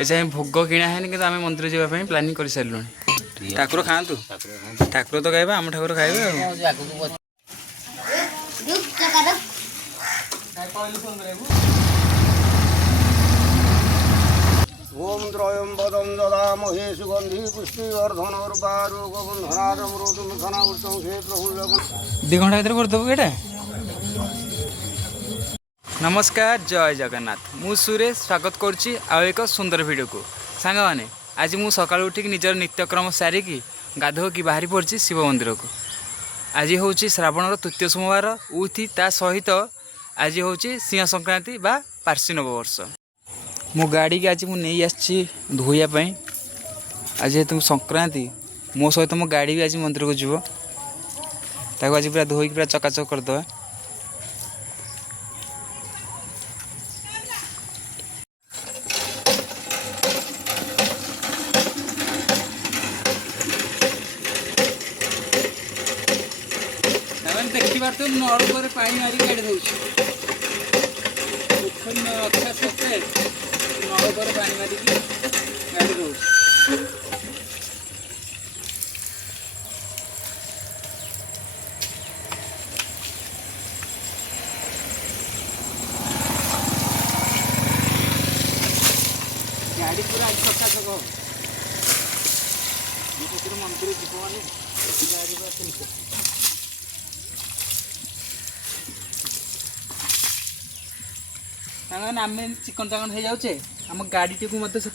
ऐसे भोग किणा है कि आम मंदिर जावाई प्लानिंग कर सारे ठाकुर खातु ठाकुर तो खाइबा आम ठाकुर खाइबे ओम त्रयंबकं ददामहे सुगंधि पुष्टिवर्धनोर्वारुकबन्धनादमृतुमुखनावृतं हे प्रभु 2 घंटा भर करदेव ये। नमस्कार जय जगन्नाथ मु सुरेश स्वागत करुच्ची आउ एक सुंदर वीडियो को सांग मैंने आज मु सकाल उठिक निजर नित्यक्रम सारिकी गाधो की बाहरी पड़ी शिव मंदिर को। आज हूँ श्रावणर तृतीय सोमवार उठी ता सहित आज हूँ सिंह संक्रांति बा पार्सी नववर्ष। मो गाड़ी की आज मुझे आसी धोइयापाई आज जेहेतु संक्रांति मो सहित मो गाड़ी भी आज मंदिर को जीव ताको आज पूरा धोईक पूरा चकाचक करदे। देखी पार्थ नल पर पानी मारिक गाड़ी दूसरी अच्छा सत्ते नल पर पानी मारिक गाड़ी दूसरी। गाड़ी पूरा आज चकाचक हम मंदिर जीव मैंने गाड़ी पूरा आम चिकन चाकन हो जाऊे आम गाड़ी टी को से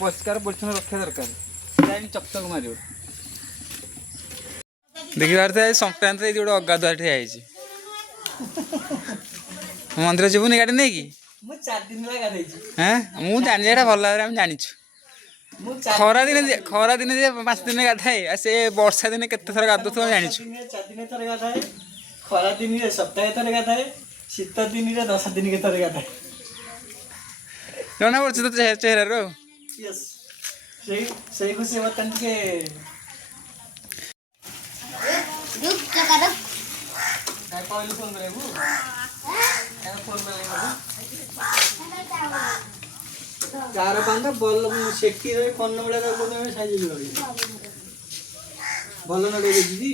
परिष्कार परिच्छन्न रखा दरकार चकचक मार देखी पारे संक्रांति गोटे अगाधुआ ठिया मंदिर जीवन गाड़ी नहीं कि हाँ मुझे जानी भल भाव आम जाचु खरा दिन 5 दिन गाधाए से वर्षा दिन केते थर गाधु जाचु खरा दिन सप्ताह थर गाधाए शीत दिन 10 दिन के थर गाधाए जना पड़े तो चेहरा रो सही खुशी बतन के पहले फोन करेबू फोन गार बांधा बल सेठी रही फोन नंबर साइज भल न दीदी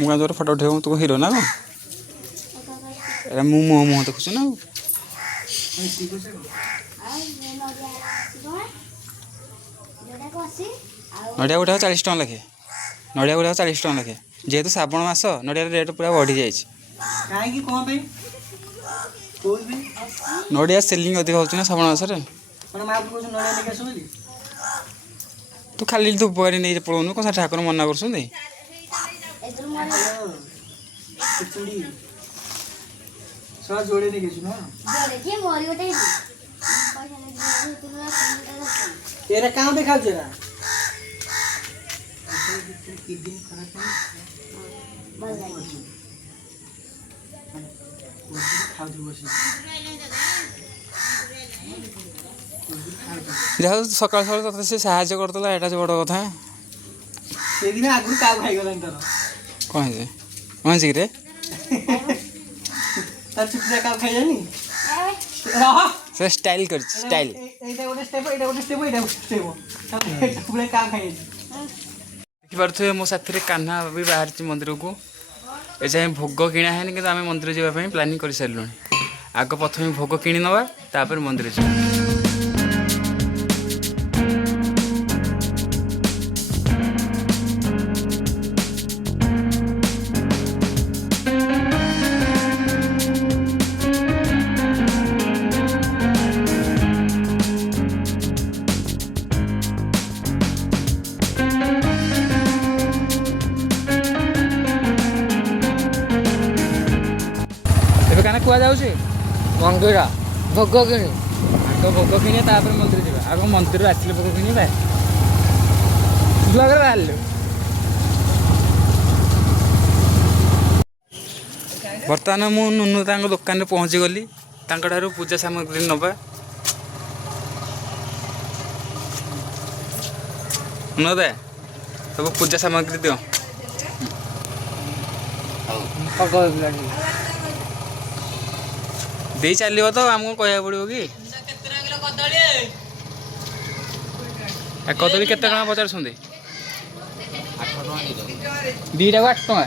मुझे फोटो उठे तू हिरो ना मु मुह मुह देखुच ना नड़िया गुटा 40 टका लखे नड़िया गुटा 40 टका लखे जेहेतु श्रावण मास नड़िया रेट पूरा बढ़ी जाए नड़िया सेलिंग अधिक होना श्रावण मास तू खाली धूप गाड़ी नहीं पड़ोनु कौन ठाकुर मना कर जोड़े नहीं तेरा काम देखा जरा सकाल सकाल तक से साहाଯ୍य करता एटा जो बड़ कथा आगु का कौन है कौन सी रे चुपचाप का खाई जानी से स्टाइल कर स्टाइल देखिए मो साथी कान्हा भी बाहर मंदिर को ऐसे भोग किणा है कि आम मंदिर जावाई प्लानिंग कर सारे आग प्रथम भोग किणी नवा तापर मंदिर जा कुआ जाऊे मंदिर भोग किणी आग भोग किणे तापर मंदिर जा आग मंदिर आसले भोग किणी बाहर बर्तमान मु नुनु दुकान पहुँची गली पूजा सामग्री नवा नदे सब पूजा सामग्री दियो दे चलो तो आमको कह पड़ो कि कदली केते टका पचार सुंदे 2 टा 8 टका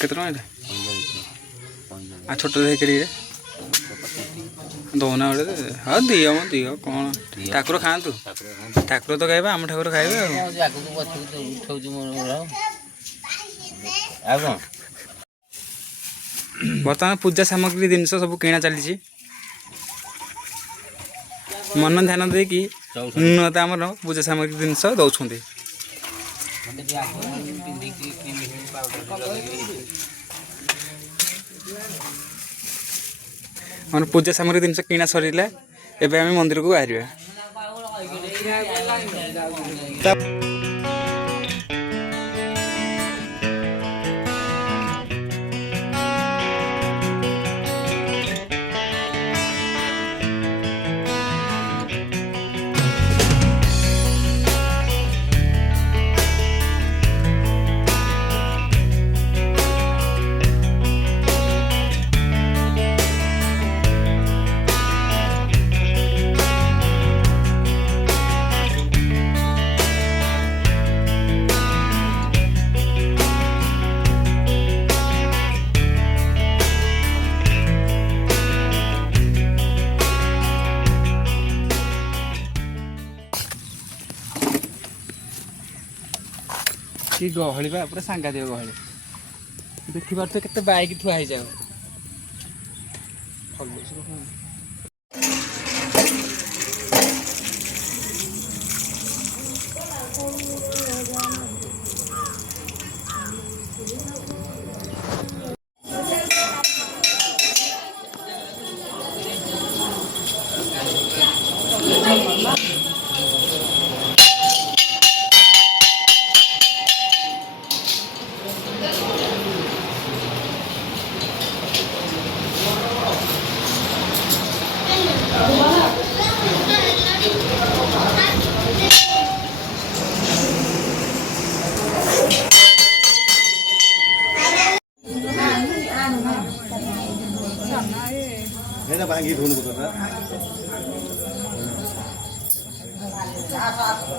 केते टका आ छोट देकरी दौना गोटे हाँ दियो मो दियो कौन ठाकुर खातु ठाकुर तो खाइबा आम ठाकुर खाइबे बर्तमान पूजा सामग्री जिन सब किणा चली मन ध्यान देकी उन्नत आमर पूजा सामग्री जिन दौरान मन पूजा सामग्री जिन किणा सरिला एबे आम मंदिर को बाहर कि गहली बा पूरा सांगातिक गहली देखि पार केते बाइक थुआ हो जाओ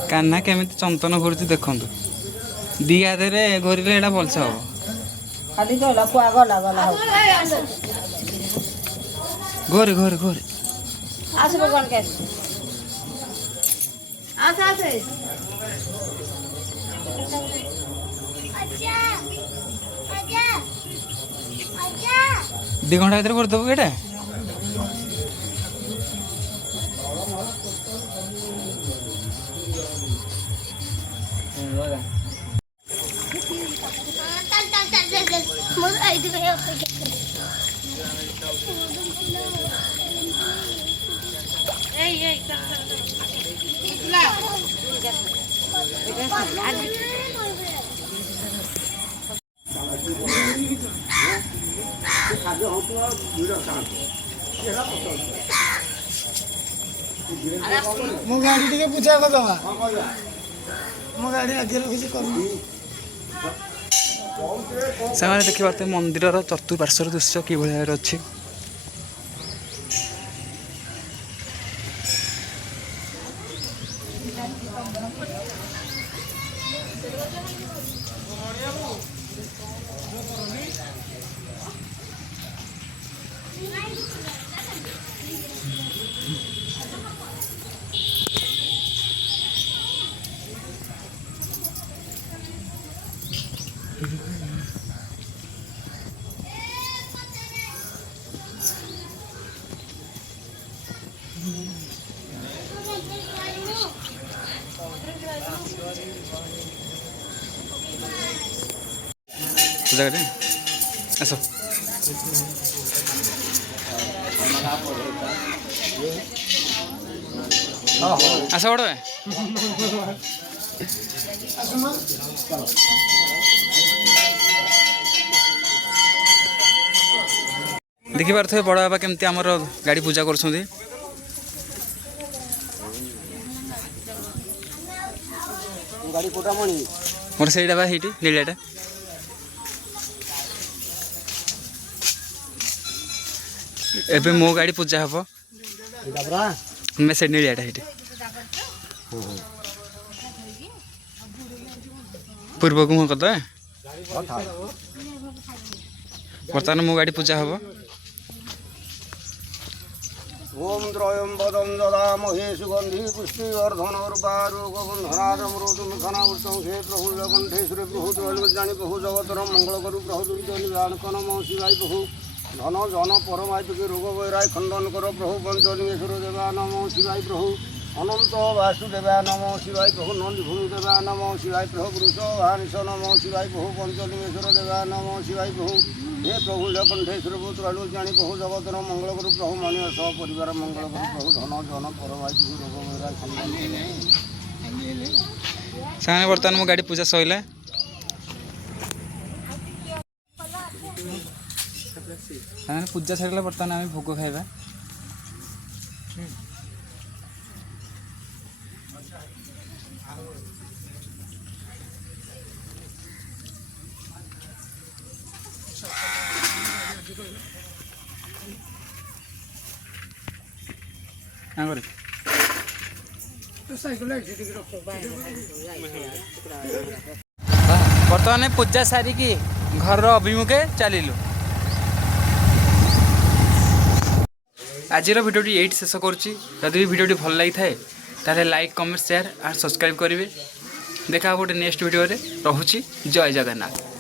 कान्ना केमी चंतन घुरी देखु दी हाथ में घोरिले एटा भलसे हम खाली गला कुआ गला गला हो घोरे घोरे घोरे आसे भगवान के आसे आसे अच्छा अच्छा अच्छा 2 घंटा भीतर कर देबो एटा मो गाड़ी टिके पूछा को दवा मो गाड़ी आगे रखी कर सामने देखि पाते मंदिर चतुर्पार्श्वर दृश्य कि भाई अच्छी पूजा करें आसो आस बड़े ଦେଖିପାରୁଥିବେ ବଡ଼ ବାବା କେମିତି ଆମର ଗାଡ଼ି ପୂଜା କରୁଛନ୍ତି। ଗାଡ଼ି କୋଟାମଣି ମୋର ସେଇଟା ବା ହେଇଠି ନୀଳିଆଟା। ଏବେ ମୋ ଗାଡ଼ି ପୂଜା ହେବ। ସେ ନୀଳିଆଟା ହେଇଠି ପୂର୍ବକୁ ମୁଁ କରିଦେବା। ବର୍ତ୍ତମାନ ମୋ ଗାଡ଼ି ପୂଜା ହେବ। ओम त्रयंबदं ददामहे सुगंधि पुष्टिवर्धनोर्वारोगबन्धनादमृतमुखनावृतं हे प्रफुल्लकण्ठे श्रीप्रभुजानि बहु जगतरं मंगलकरु प्रभु दुर्जनिवाणकन नमः शिवाय प्रभु धन जन परमायिकी रोग वैराय खंडन कर प्रभु पंचलिंगेश्वर देवा नमः शिवाय प्रभु अनंत वासुदेवा नमः शिवाय प्रभु नंदीभूमि देवा नमः शिवाय प्रभु पुरुष भानिश नमः शिवाय प्रभु पंचलिंगेश्वर देवा नमः शिवाय प्रभु हे प्रभु कंठेश्वर पुत्रालु जानी प्रभु जगतर मंगल करू प्रभु मन सह परिवार मंगल करू प्रभु धन जन परमायिकी रोग वैराय खंडन सामने बर्तमान मो गाड़ी पूजा सइला। सामने पूजा सरिला बर्तमान आम भोग खाइबा। बर्तमान पूजा सारिकी घर अभिमुखे चलिलु। आज भिडियोटी यही शेष करुँची। जदि भिडियोटी भल लगी थाए ताले लाइक कमेंट शेयर और सब्सक्राइब करेंगे। देखा गोटे नेक्स्ट वीडियो रे। रहुची जय जगन्नाथ।